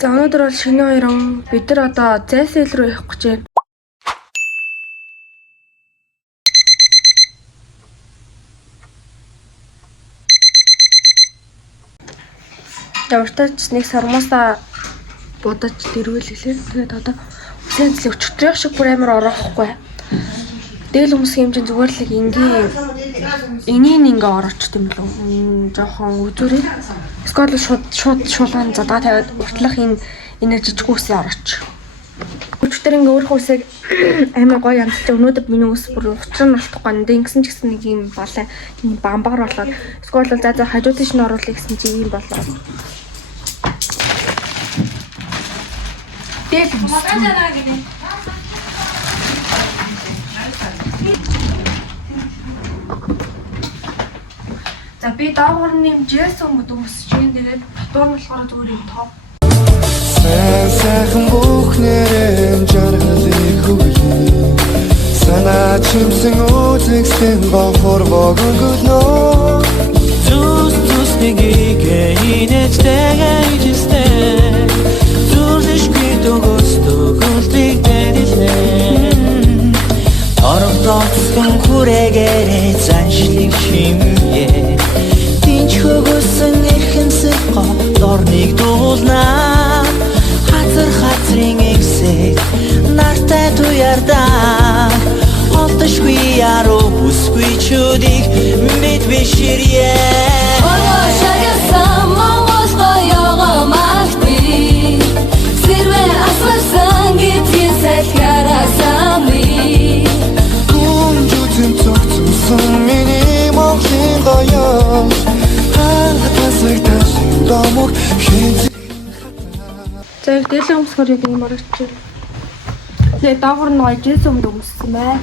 За өнөөдөр бол шинэ хоёрон бид нар одоо зайсэл руу явах гэж байна. Явартаач нэг сармаасаа будаж дэрвэлээ. Тэгээд одоо үсэн зэлийн өчтөрөх шиг бүр амар орохгүй. Дээл хүмүүсийн хэмжээ зүгээр л энгийн ингээ орооч тийм л жоохон үзүүрээ. Скол шууд шулгаан задгаа тавиад уртлах энэ жижиг үсээ орооч. Өчтөр ингээ өөрөө үсээ амар гоё янзтай. Өнөөдөр миний үс бүр учраа нь алдахгүй. Ингэсэн ч гэсэн нэг юм балай юм бамбар болоод скол за хажуу тийш нь оруулах гэсэн чинь юм болоо. Дээл хүмүүс. За би даавар нэмжээс өмсөж чинь тэгээд дотор нь болохоор зүгээр юм тоо. Сайхан бүхнэрэн жаргалыг хүлээ. Санаа чимсэн үзэгсэн бохор богонгодно. Зүс нэгийг инээжтэйгээ ижистэй. Зүршгүй төгөлтийг дэрэлээ. Орогдсон хүрээгээр заншлыг шимээ. Тинч хөгөсөн эрхэмсэг дорныг дуулнаа. Хазрын эксэг нартай туярдаа. Олдошгүй яруу бүсгүй чүдийг мэд биширье. Ого шагасан монгол гоёгоо магтий. Сэрвэ асарсан гэдгийг сэлхарасан би. Күнжүтэн цогцсон миний монголын гоёо. Хатасаг ташин домог хэн. За их дээлээ өмсөхөр юм орооч. Тэгээ даавар нь ойжээс өмссөн бай.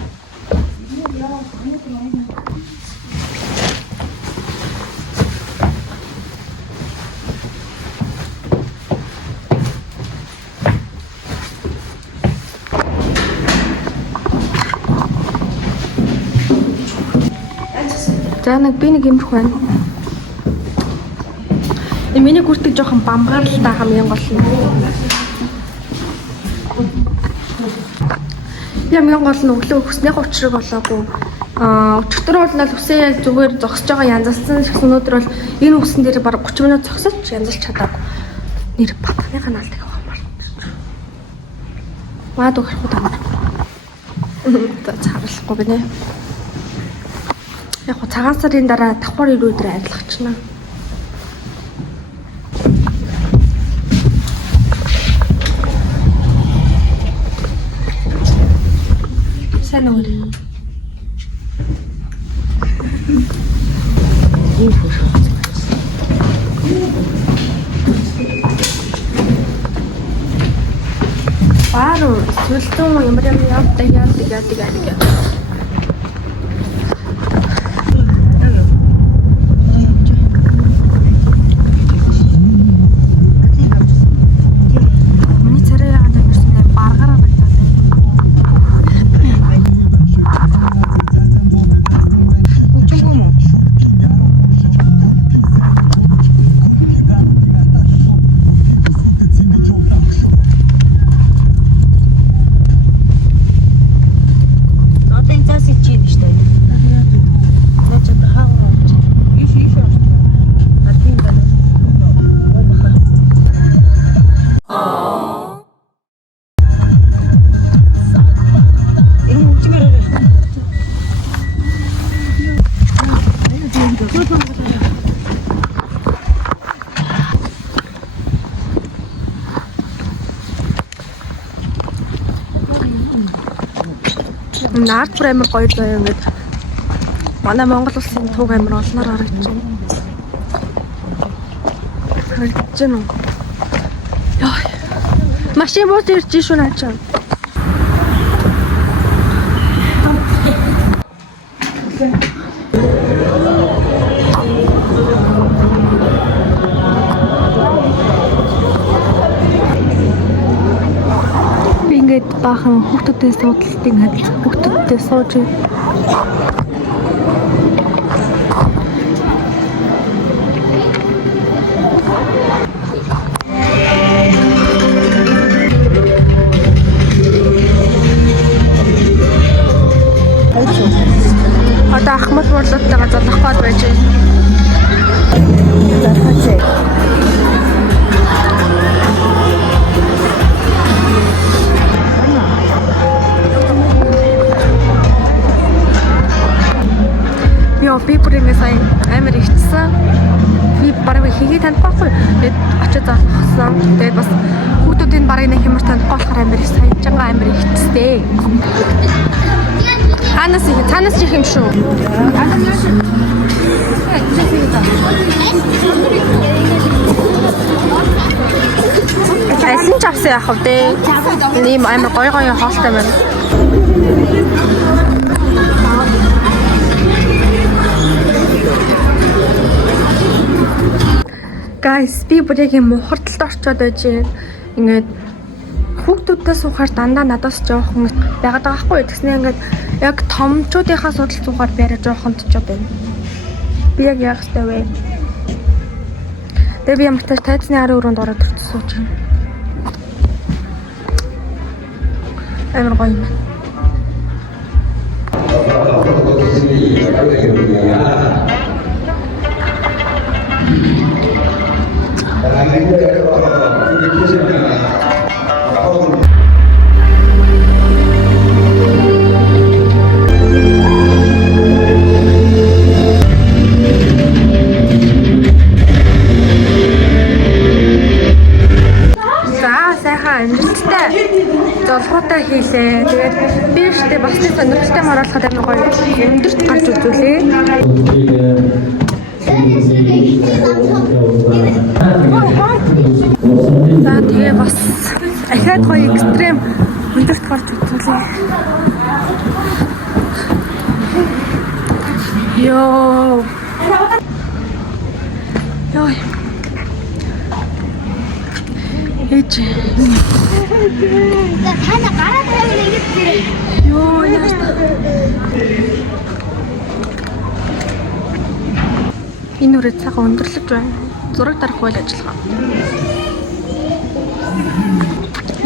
За би нэг юмрх байна. Миний гүртэг жоохон бамгаар л та хамгийн гол нь. Хамгийн гол нь өглөө хүснийх учрыг болоогүй. Өчигдөр бол үсээ яг зүгээр зогсож байгаа янзалсан гэсэн өнөөдөр бол энэ үсэн дээр бараг 30 минут зогсож янзалж чадаагүй. Нэр батхны канал гэх юм байна. Маад өгөх удаа. Тэ цаглахгүй гинэ. Яг цагаан сарын дараа давхар ирүүдээр арилгачна. Сайн уу? Баару сүлтэн ямар явдаг. Наад бүр амар гоё л байв ингээд. Манай Монгол улсын туг амар олноор харагдаж байна. Харагдаж байна уу? Яа. Машин бууж ирж шүү наачаа. Ингээд баахан хүүхдүүдтэй суудалтын адил хүүхдүүдтэй сууж Тэгээд бас хүүхдүүдийн барыг нэг хэмэр танихгүй болохоор амар их саяжангаа амар ихтэй. Цаанаас их юм шүү. Эсэн ч авсан яах вэ? Ийм амар гоё хоолтой байна. Guys, би бүр яг юм хурдталд орчоод байж байна. Ингээд хүүхдүүдтэй суухаар дандаа надаас жоохон байгаад байгаа хгүй. Тэгснэ ингээд яг томчуудынхаа судал суухаар барай жоохон тчод байна. Би яг яах ёстой вэ? Тэгээ би ямар ч тайцны арын өрөөнд ороод сууж байна. Амар гоё юм. Амжилттай золгоотой хийлээ. Тэгээд би штэ бас нэг сонирхолтой маруулахад амар гоё өндөрт гарч үзүүлээ. За тэгээ бас ахаад гоё экстрем өндөрт гарч үзүүлээ. Йоо. Ээж. Тана гараа тавина ингэж. Йоо, яа. Энэ үрээ цагаан өндөрлөж байна. Зураг дарах үйл ажиллагаа.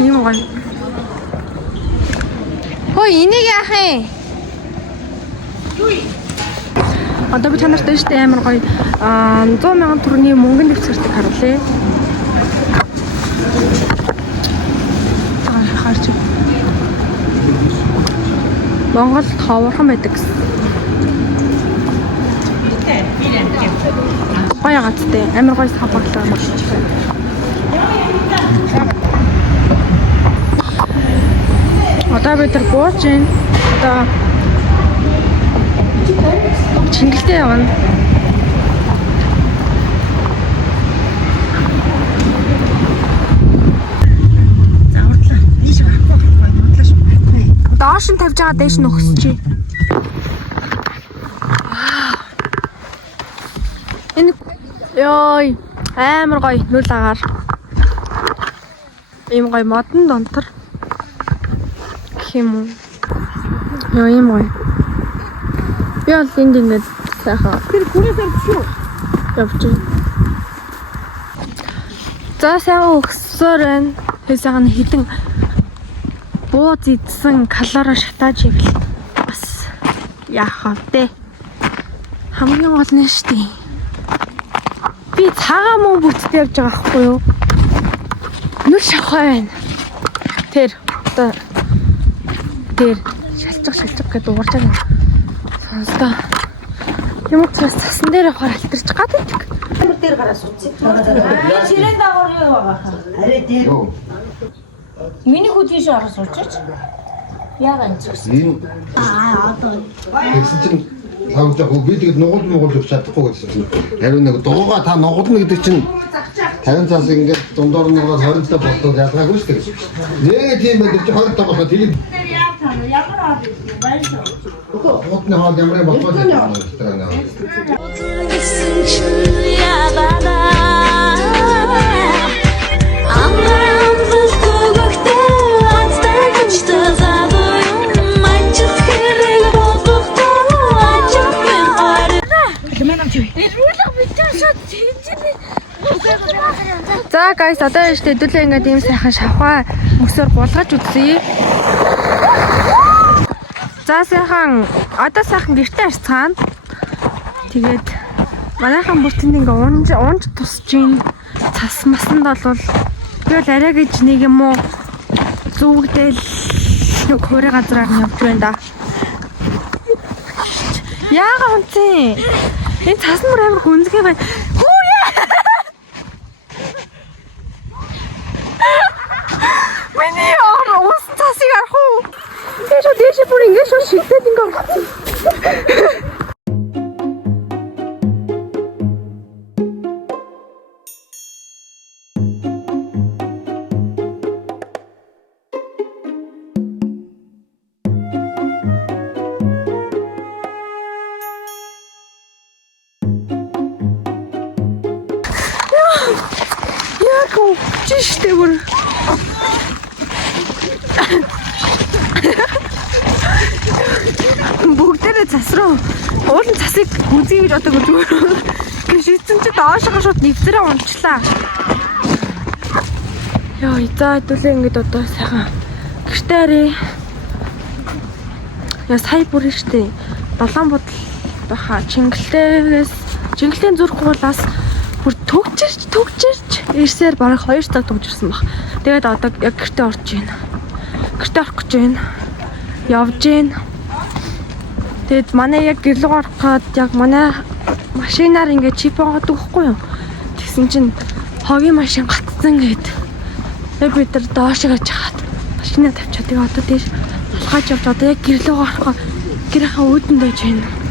Ийм гоё. Хөөе, энийг яах юм? Одоо би танарт дэжтэй амар гоё 100,000 төгрөгийн мөнгөнд дэвсгэртийг харуулъя. Монголд ховорхон байдаг гэсэн. Гоё гацтай, амар гоё хаварлаа болж байна. Одоо бид нар бууж байна. Одоо Чингэлтэй явна. Доош нь тавьж байгаа дээш нь өгсөж. Энэ ёй амар гоё нүл агаар. Ийм гоё модон донтор. Гэх юм уу? Ёо ийм гоё. Би бол энд ингэж сайхан. Тэр хүрээсээ шүү. Явж байна. За сайхан өгсөөр байна. Тэр сайхан хідэн бууз идсэн калороо шатааж ивэл бас яах вэ? Хамгийн гол нь шүү дээ. Би цагаан мөн бүтд явж байгаа байхгүй юу? Нүр шахаа байна. Тэр одоо тэр шалчих гэдээ уурж байгаа. Сонстоо. Юм уу цасан дээр явахаар алтарч гад байдаг. дээр гараа суучих. Чирэн дагуур юу байгаа хаа? Арай дээр. Миний хөдөлж ороо суучих. Яагаад юм бэ? Энэ Одоо. тэгсэн чинь тавьж би тэгээд нугуул өгч чадахгүй гэсэн. Харин нэг дугуйгаа та нугуулна гэдэг чинь 50 цаас ингээд дундуур нугаа 20 та болдог ялгаагүй шүү дээ. Нэг тийм байдаг чи 20 та болохоо тийм. Яа таа ямар аа байна. Хотны хоол ямар болохоо тийм. За guys одоо яаш хэдүүлээ ингээд ийм сайхан шавхаа мөсөөр булгаж үзье. За сайхан одоо сайхан гэртээ арцгаана. Тэгээд манайхан бүртэнд ингээ унж тусж ийн цас масанд бол би бол арай гэж нэг юм уу зүгдэл нэг хөөрэ газраар нь явж байна да. Яага унцээ. Энэ цас мөр амар гүнзгий байна. бүр ингэж шууд шилдээд ингэ орсон. Яг чиштэй бүр. Бүгдээрээ засруу. Уулын цасыг үзье гэж боддог зүгээр. Гişсэн чи доошоо шууд нэвтрээ унчлаа. Яа, за хэдүүлээ ингэж одоо сайхан гэртээ арай. Яа, сая бүр штэ. Долоон бодол баха Чингэлтийн зүрх хуулаас бүр төгчирч ирсээр бараг 2 цаг төгжирсэн баг. Тэгээд одоо яг гэртээ орж байна. Гэртээ орох гэж байна. Явж байна. Тэгээд манай яг гэрлэг орох гээд яг манай машинаар ингээд чип байгаа байхгүй юу? Тэгсэн чинь хогийн машин гатсан гээд. Тэгээд бид нар доош гарч хаад машинаа тавьчаад тэгээд одоо тийш алхаж явж одоо яг гэрлэг орох гэрийнхаа үүдэн байж байна.